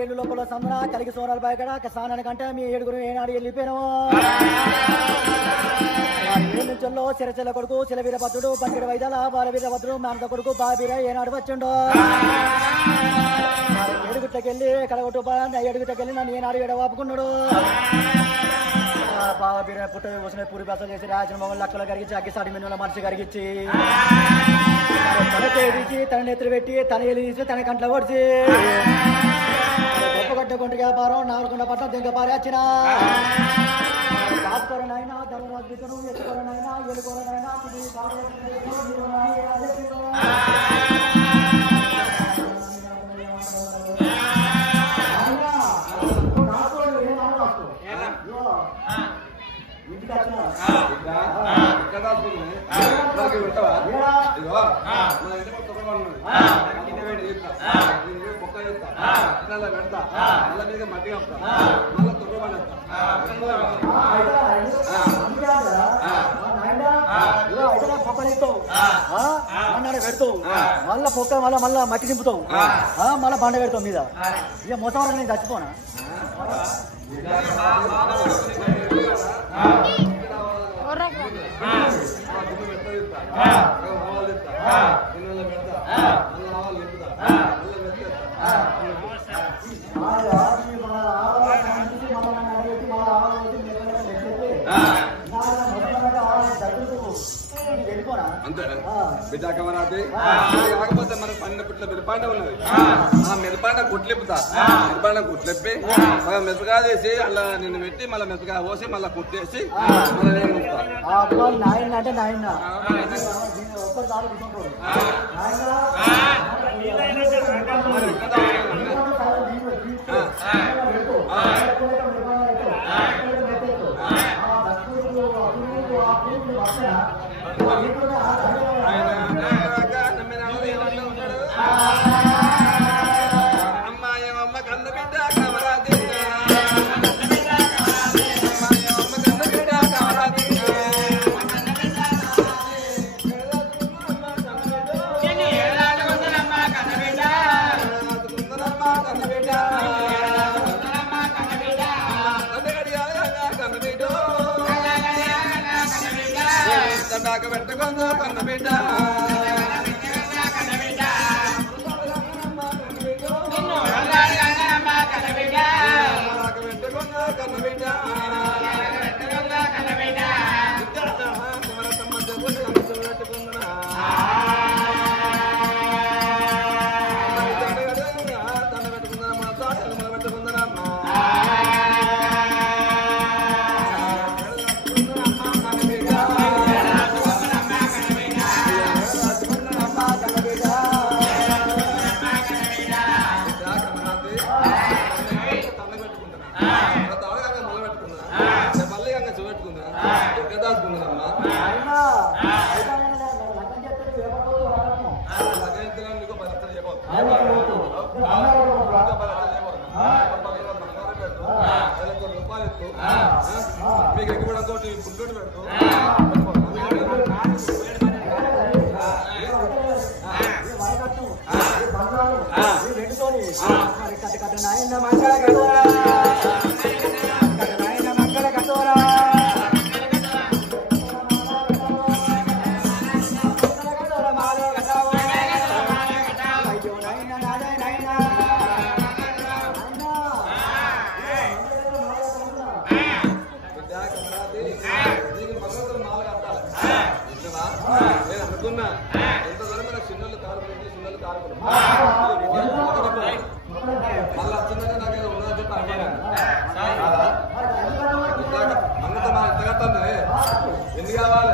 ఏడు లోపల సందన కలిగి సోనాలు బయకడ స్నానానికంటే మీ ఏడుగురు ఏనాడు వెళ్ళిపోయాను ఏళ్ళలో చిరచెల్ల కొడుకు చిల వీరభద్రుడు బంగిడి వైద్యాల బాల వీరభద్రుడు మేనత కొడుకు బాబీర ఏనాడు వచ్చిండో ఏడుగుట్లకెళ్ళి కడగొట్టు ఏడుగుట్లకెళ్ళి నన్ను ఏనాడు ఎడవాపుకున్నాడు బాబీర పుట్ట వసిన పూరి బసలు చేసి రాసిన మొగలు లక్కలు కరిగించి అగ్గి సాటి మిన్నుల మనిషి కరిగించి తన చేసి తన నెత్తులు పెట్టి తన ఎల్లి తీసి తన కంట్లో కొడిచి గొప్ప గడ్డ కొండ వ్యాపారం నాలుగుండ పట్ల దింగపారి వచ్చిన కాపుకోరనైనా ధర్మరాజు ఎత్తుకోరనైనా ఎలుకోరనైనా మట్టి పెడతావు మళ్ళా పొక్క మళ్ళా మట్టి నింపుతావు మళ్ళా బండ పెడతావు మీద ఇక మొత్తం నేను చచ్చిపోనా అంతే బిడ్డ కమరాది కాకపోతే మన పన్నెండు పుట్ల మిరపాండ ఉన్నది ఆ మిరపాండ గుట్లెప్పుతా మిరపాండ గుట్లెప్పి మళ్ళీ మెసగా చేసి అలా నిన్ను పెట్టి మళ్ళీ మెసగా పోసి మళ్ళీ కుట్టేసి మళ్ళీ నేను నాయన అంటే నాయన అమ్మాయమ్మ కన్న బిడ్డ కమరాది పెట్టుకుందో కన్న బిడ్డ మీకు ఎక్కువడంతో పుల్లోటి పెడుతూ నాయన మంగళ కటోరా నేను అనుకున్నా ఎంత దూరమైన చిన్నలు కారు చిన్నలు కారు మళ్ళీ చిన్నగా నాకేదో ఉన్నదని చెప్పి అనుకున్నాను అన్నతో మా ఎంత కట్టాను ఎన్ని కావాలి